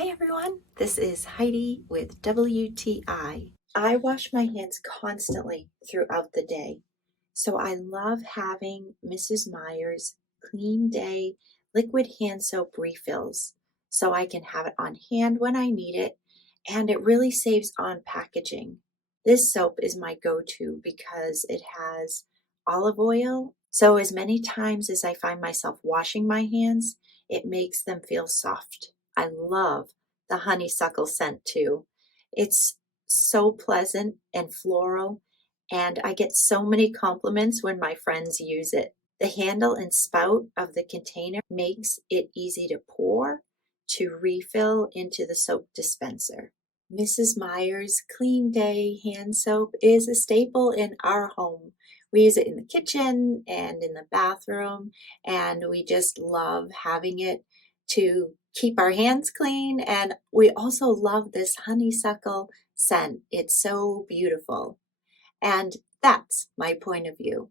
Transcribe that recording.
Hi everyone, this is Heidi with WTI. I wash my hands constantly throughout the day, so I love having Mrs.Meyers Clean Day liquid hand soap refills so I can have it on hand when I need it, and it really saves on packaging. This soap is my go-to because it has olive oil, so as many times as I find myself washing my hands, it makes them feel soft. I love the honeysuckle scent too. It's so pleasant and floral, and I get so many compliments when my friends use it. The handle and spout of the container makes it easy to pour, to refill into the soap dispenser. Mrs.Meyers Clean Day hand soap is a staple in our home. We use it in the kitchen and in the bathroom, and we just love having it to keep our hands clean. And we also love this honeysuckle scent. It's so beautiful. And that's my point of view.